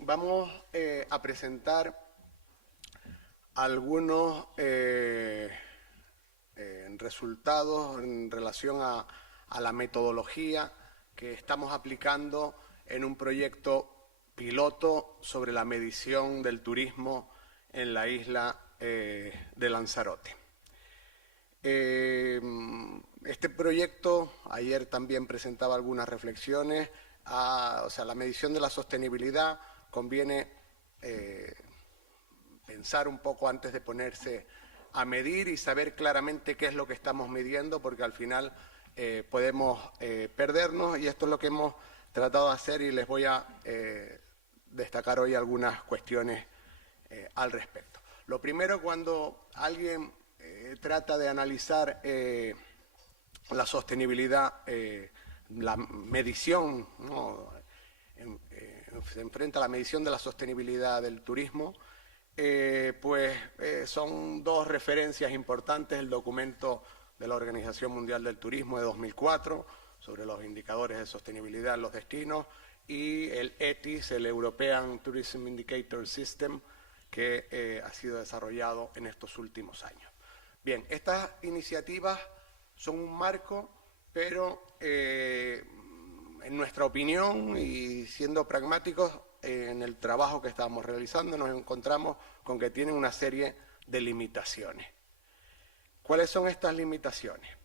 Vamos a presentar algunos resultados en relación a la metodología que estamos aplicando en un proyecto piloto sobre la medición del turismo en la isla de Lanzarote. Este proyecto, ayer también presentaba algunas reflexiones, la medición de la sostenibilidad conviene pensar un poco antes de ponerse a medir y saber claramente qué es lo que estamos midiendo, porque al final podemos perdernos, y esto es lo que hemos tratado de hacer y les voy a destacar hoy algunas cuestiones al respecto. Lo primero, cuando alguien trata de analizar la sostenibilidad, la medición, ¿no? Se enfrenta a la medición de la sostenibilidad del turismo, son dos referencias importantes: el documento de la Organización Mundial del Turismo de 2004 sobre los indicadores de sostenibilidad en los destinos, y el ETIS, el European Tourism Indicator System, que ha sido desarrollado en estos últimos años. Bien, estas iniciativas son un marco, pero en nuestra opinión, y siendo pragmáticos, en el trabajo que estábamos realizando nos encontramos con que tienen una serie de limitaciones. ¿Cuáles son estas limitaciones?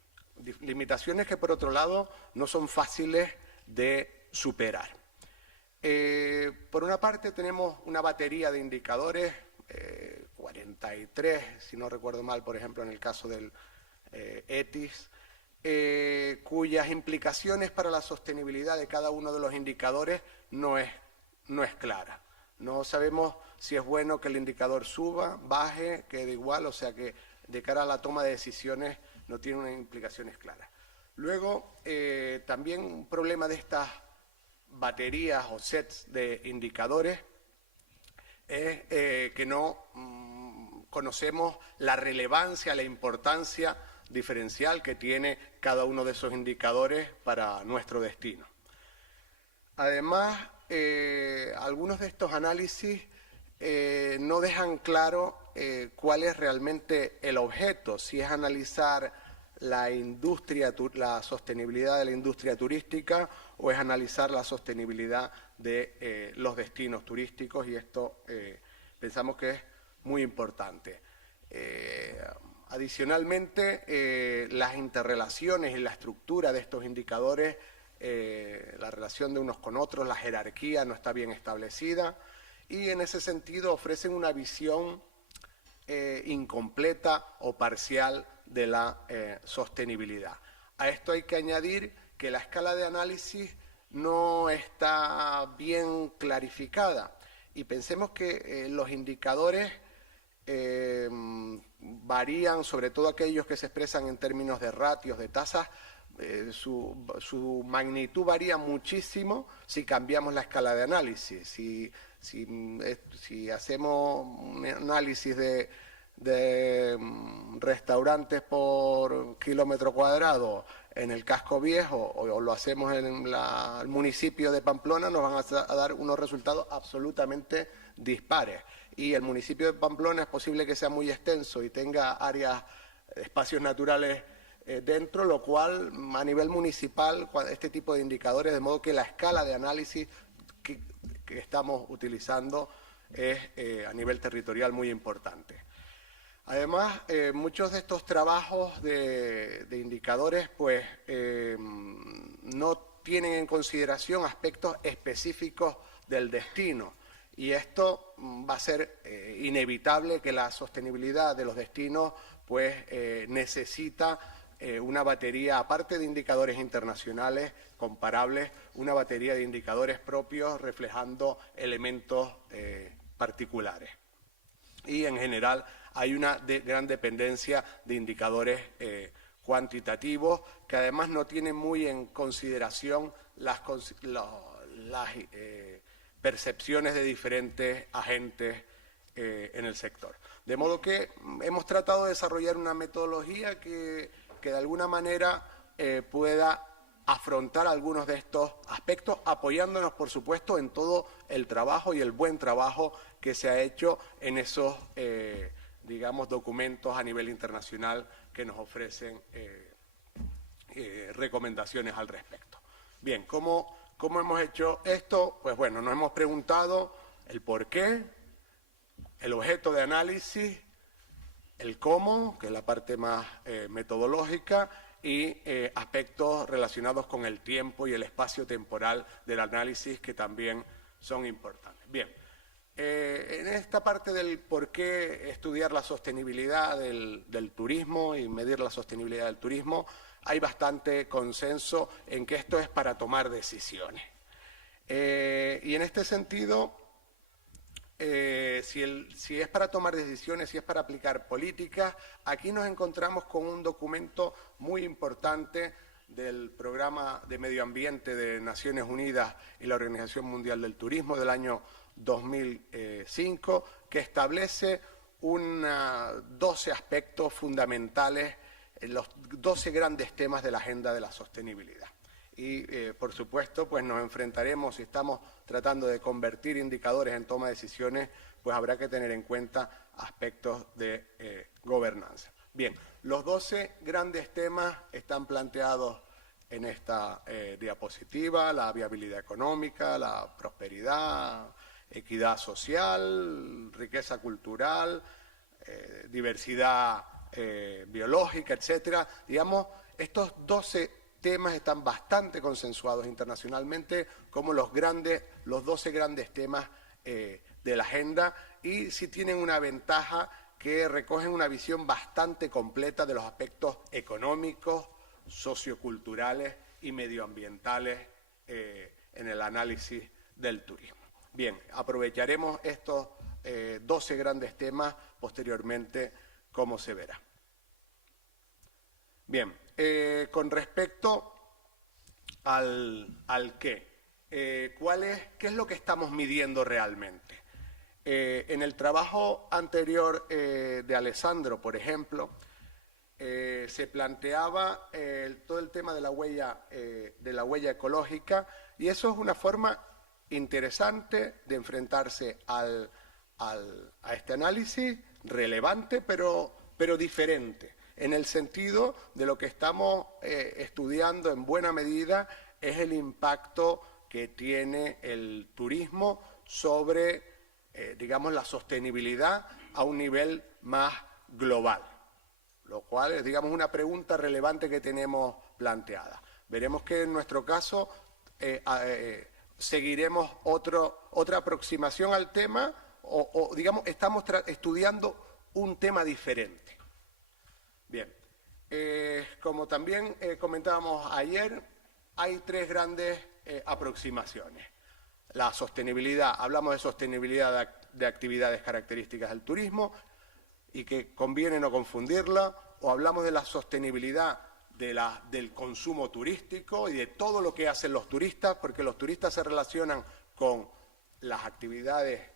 Limitaciones que, por otro lado, no son fáciles de superar. Por una parte, tenemos una batería de indicadores, 43, si no recuerdo mal, por ejemplo, en el caso del ETIS, cuyas implicaciones para la sostenibilidad de cada uno de los indicadores no es clara. No sabemos si es bueno que el indicador suba, baje, quede igual, o sea que de cara a la toma de decisiones no tiene unas implicaciones claras. Luego, también un problema de estas baterías o sets de indicadores es que no conocemos la relevancia, la importancia diferencial que tiene cada uno de esos indicadores para nuestro destino. Además, algunos de estos análisis no dejan claro cuál es realmente el objeto, si es analizar la sostenibilidad de la industria turística o es analizar la sostenibilidad de los destinos turísticos, y esto pensamos que es muy importante. Adicionalmente, las interrelaciones y la estructura de estos indicadores, la relación de unos con otros, la jerarquía no está bien establecida, y en ese sentido ofrecen una visión incompleta o parcial de la sostenibilidad. A esto hay que añadir que la escala de análisis no está bien clarificada, y pensemos que los indicadores varían, sobre todo aquellos que se expresan en términos de ratios, de tasas. Su magnitud varía muchísimo si cambiamos la escala de análisis. Si hacemos un análisis de restaurantes por kilómetro cuadrado en el casco viejo, o lo hacemos en el municipio de Pamplona, nos van a dar unos resultados absolutamente dispares. Y el municipio de Pamplona es posible que sea muy extenso y tenga áreas, espacios naturales dentro, lo cual a nivel municipal este tipo de indicadores, de modo que la escala de análisis que estamos utilizando es a nivel territorial muy importante. Además, muchos de estos trabajos de indicadores no tienen en consideración aspectos específicos del destino, y esto va a ser inevitable que la sostenibilidad de los destinos necesita una batería, aparte de indicadores internacionales comparables, una batería de indicadores propios reflejando elementos particulares. Y en general hay una gran dependencia de indicadores cuantitativos que además no tienen muy en consideración las percepciones de diferentes agentes en el sector. De modo que hemos tratado de desarrollar una metodología que de alguna manera pueda afrontar algunos de estos aspectos, apoyándonos, por supuesto, en todo el trabajo y el buen trabajo que se ha hecho en esos, digamos, documentos a nivel internacional que nos ofrecen recomendaciones al respecto. Bien, ¿cómo hemos hecho esto? Pues bueno, nos hemos preguntado el por qué, el objeto de análisis, el cómo, que es la parte más metodológica, y aspectos relacionados con el tiempo y el espacio temporal del análisis, que también son importantes. Bien, en esta parte del por qué estudiar la sostenibilidad del turismo y medir la sostenibilidad del turismo, hay bastante consenso en que esto es para tomar decisiones. Y en este sentido, si es para tomar decisiones, si es para aplicar políticas, aquí nos encontramos con un documento muy importante del Programa de Medio Ambiente de Naciones Unidas y la Organización Mundial del Turismo del año 2005, que establece 12 aspectos fundamentales, los 12 grandes temas de la agenda de la sostenibilidad. Y, por supuesto, pues nos enfrentaremos, si estamos tratando de convertir indicadores en toma de decisiones, pues habrá que tener en cuenta aspectos de gobernanza. Bien, los 12 grandes temas están planteados en esta diapositiva: la viabilidad económica, la prosperidad, equidad social, riqueza cultural, diversidad biológica, etcétera. Digamos, estos 12 temas están bastante consensuados internacionalmente como los 12 grandes temas de la agenda, y sí tienen una ventaja, que recogen una visión bastante completa de los aspectos económicos, socioculturales y medioambientales en el análisis del turismo. Bien, aprovecharemos estos 12 grandes temas posteriormente, como se verá. Bien, con respecto al qué, ¿qué es lo que estamos midiendo realmente? En el trabajo anterior de Alessandro, por ejemplo, se planteaba todo el tema de la huella ecológica, y eso es una forma interesante de enfrentarse a este análisis, relevante pero diferente, en el sentido de lo que estamos estudiando en buena medida es el impacto que tiene el turismo sobre, digamos, la sostenibilidad a un nivel más global, lo cual es, digamos, una pregunta relevante que tenemos planteada. Veremos que en nuestro caso seguiremos otra aproximación al tema, o digamos, estamos estudiando un tema diferente. Bien, como también comentábamos ayer, hay 3 grandes aproximaciones. La sostenibilidad, hablamos de sostenibilidad de actividades características del turismo, y que conviene no confundirla, o hablamos de la sostenibilidad del consumo turístico y de todo lo que hacen los turistas, porque los turistas se relacionan con las actividades,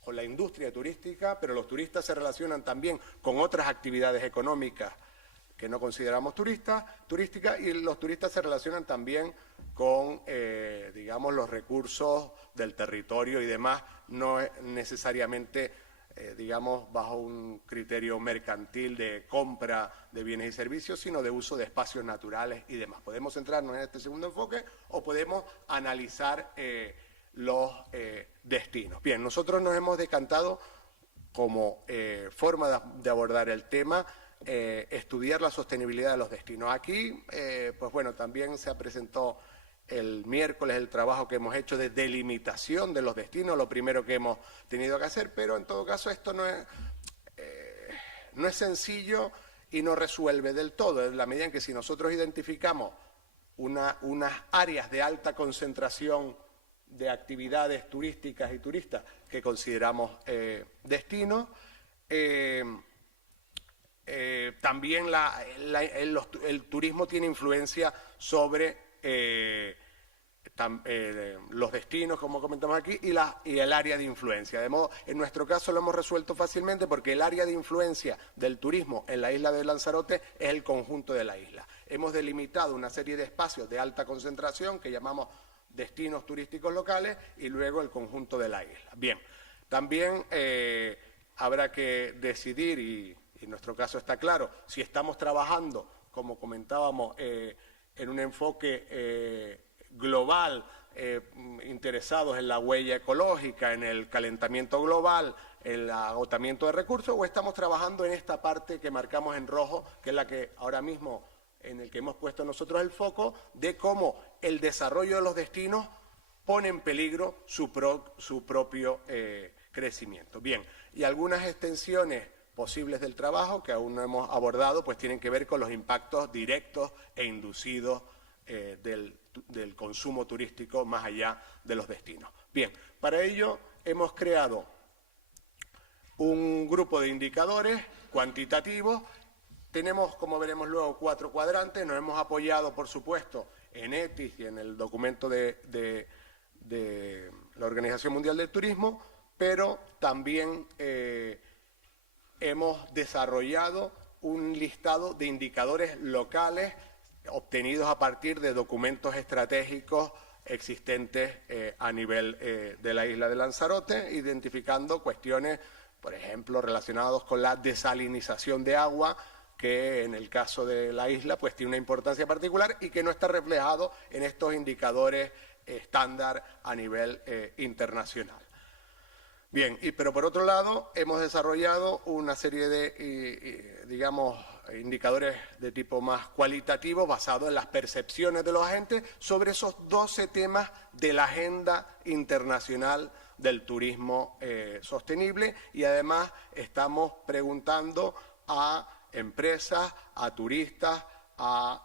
con la industria turística, pero los turistas se relacionan también con otras actividades económicas que no consideramos turísticas, y los turistas se relacionan también con, digamos, los recursos del territorio y demás, no necesariamente, digamos, bajo un criterio mercantil de compra de bienes y servicios, sino de uso de espacios naturales y demás. Podemos centrarnos en este segundo enfoque o podemos analizar los destinos. Bien, nosotros nos hemos decantado como forma de abordar el tema, estudiar la sostenibilidad de los destinos. Aquí, pues bueno, también se presentó el miércoles el trabajo que hemos hecho de delimitación de los destinos, lo primero que hemos tenido que hacer, pero en todo caso esto no es sencillo y no resuelve del todo, en la medida en que si nosotros identificamos unas áreas de alta concentración de actividades turísticas y turistas que consideramos destinos, también el turismo tiene influencia sobre los destinos, como comentamos aquí, y el área de influencia. De modo, en nuestro caso lo hemos resuelto fácilmente porque el área de influencia del turismo en la isla de Lanzarote es el conjunto de la isla. Hemos delimitado una serie de espacios de alta concentración que llamamos destinos turísticos locales y luego el conjunto de la isla. Bien, también habrá que decidir, y en nuestro caso está claro, si estamos trabajando, como comentábamos, en un enfoque global, interesados en la huella ecológica, en el calentamiento global, en el agotamiento de recursos, o estamos trabajando en esta parte que marcamos en rojo, que es la que ahora mismo en el que hemos puesto nosotros el foco, de cómo el desarrollo de los destinos pone en peligro su propio crecimiento. Bien, y algunas extensiones posibles del trabajo que aún no hemos abordado, pues tienen que ver con los impactos directos e inducidos del consumo turístico más allá de los destinos. Bien, para ello hemos creado un grupo de indicadores cuantitativos. Tenemos, como veremos luego, 4 cuadrantes. Nos hemos apoyado, por supuesto, en ETIS y en el documento de la Organización Mundial del Turismo, pero también hemos desarrollado un listado de indicadores locales obtenidos a partir de documentos estratégicos existentes a nivel de la isla de Lanzarote, identificando cuestiones, por ejemplo, relacionadas con la desalinización de agua, que en el caso de la isla pues tiene una importancia particular y que no está reflejado en estos indicadores estándar a nivel internacional. Bien, pero por otro lado hemos desarrollado una serie de, digamos, indicadores de tipo más cualitativo basados en las percepciones de los agentes sobre esos 12 temas de la agenda internacional del turismo sostenible, y además estamos preguntando a empresas, a turistas, a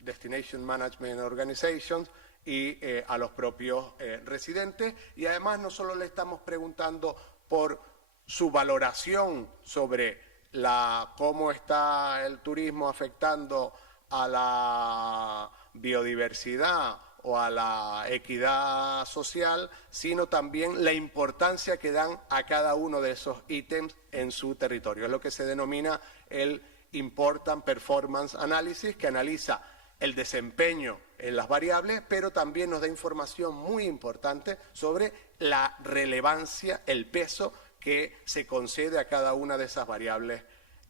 Destination Management Organizations y a los propios residentes, y además no solo le estamos preguntando por su valoración sobre cómo está el turismo afectando a la biodiversidad o a la equidad social, sino también la importancia que dan a cada uno de esos ítems en su territorio. Es lo que se denomina el Important Performance Analysis, que analiza el desempeño en las variables, pero también nos da información muy importante sobre la relevancia, el peso que se concede a cada una de esas variables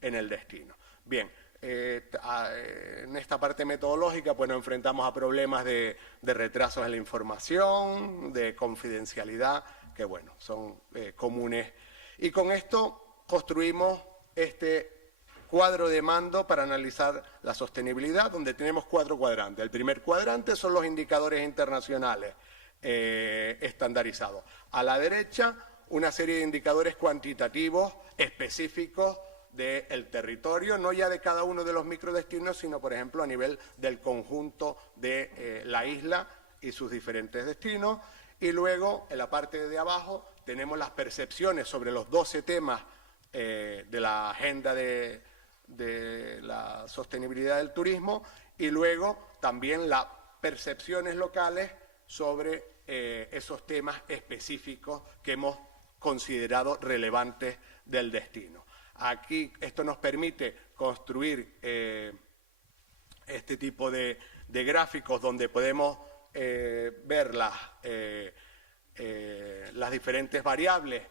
en el destino. Bien, en esta parte metodológica pues nos enfrentamos a problemas de retrasos en la información, de confidencialidad, que bueno, son comunes. Y con esto construimos este cuadro de mando para analizar la sostenibilidad, donde tenemos 4 cuadrantes. El primer cuadrante son los indicadores internacionales estandarizados. A la derecha, una serie de indicadores cuantitativos específicos del territorio, no ya de cada uno de los microdestinos, sino, por ejemplo, a nivel del conjunto de la isla y sus diferentes destinos. Y luego, en la parte de abajo, tenemos las percepciones sobre los 12 temas de la agenda de la sostenibilidad del turismo, y luego también las percepciones locales sobre esos temas específicos que hemos considerado relevantes del destino. Aquí esto nos permite construir este tipo de gráficos donde podemos ver las diferentes variables,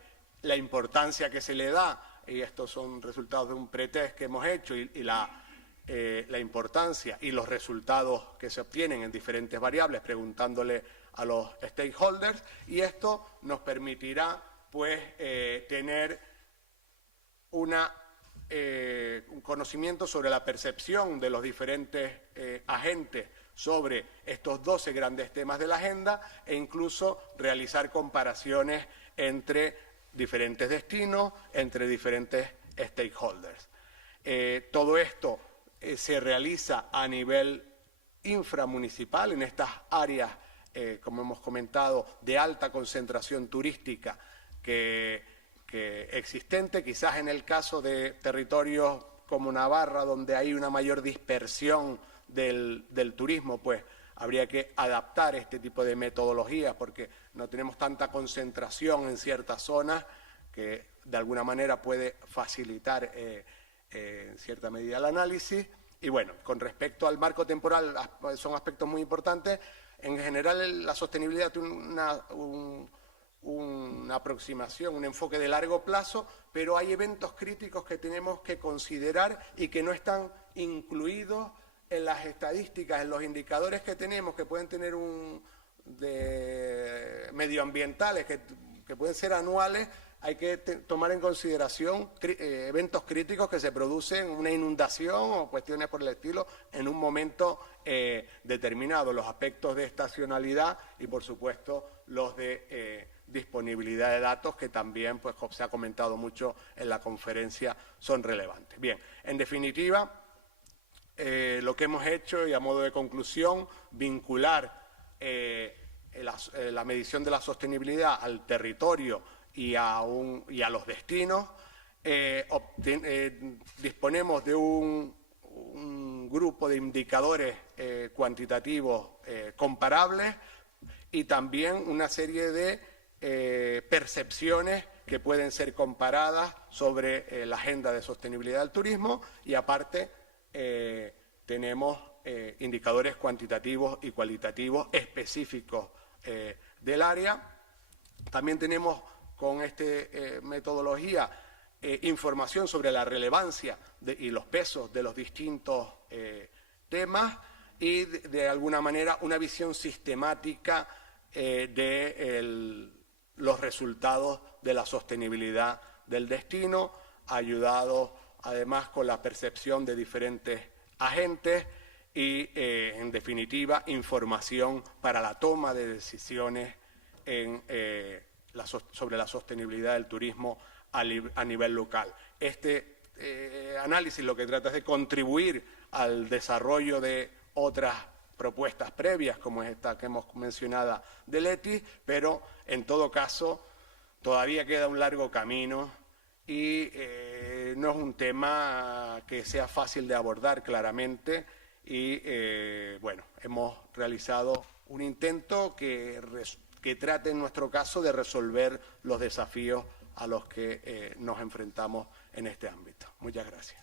la importancia que se le da, y estos son resultados de un pretest que hemos hecho, y la importancia y los resultados que se obtienen en diferentes variables preguntándole a los stakeholders, y esto nos permitirá pues tener un conocimiento sobre la percepción de los diferentes agentes sobre estos 12 grandes temas de la agenda, e incluso realizar comparaciones entre diferentes destinos, entre diferentes stakeholders. Todo esto se realiza a nivel inframunicipal en estas áreas, como hemos comentado, de alta concentración turística que existente, quizás en el caso de territorios como Navarra, donde hay una mayor dispersión del turismo, pues habría que adaptar este tipo de metodologías porque no tenemos tanta concentración en ciertas zonas que de alguna manera puede facilitar en cierta medida el análisis. Y bueno, con respecto al marco temporal, son aspectos muy importantes. En general, la sostenibilidad tiene una aproximación, un enfoque de largo plazo, pero hay eventos críticos que tenemos que considerar y que no están incluidos en las estadísticas, en los indicadores que tenemos, que pueden tener medioambientales, que pueden ser anuales. Hay que tomar en consideración eventos críticos que se producen, una inundación o cuestiones por el estilo, en un momento determinado. Los aspectos de estacionalidad y, por supuesto, los de disponibilidad de datos, que también pues, se ha comentado mucho en la conferencia, son relevantes. Bien, en definitiva, lo que hemos hecho, y a modo de conclusión, vincular la medición de la sostenibilidad al territorio y a los destinos. Disponemos de un grupo de indicadores cuantitativos comparables y también una serie de percepciones que pueden ser comparadas sobre la agenda de sostenibilidad del turismo, y aparte tenemos indicadores cuantitativos y cualitativos específicos del área. También tenemos con esta metodología información sobre la relevancia y los pesos de los distintos temas y de alguna manera una visión sistemática de los resultados de la sostenibilidad del destino, ayudados además con la percepción de diferentes agentes y, en definitiva, información para la toma de decisiones sobre la sostenibilidad del turismo a nivel local. Este análisis lo que trata es de contribuir al desarrollo de otras propuestas previas, como es esta que hemos mencionado del ETIS, pero en todo caso todavía queda un largo camino y no es un tema que sea fácil de abordar claramente y, bueno, hemos realizado un intento que trate en nuestro caso de resolver los desafíos a los que nos enfrentamos en este ámbito. Muchas gracias.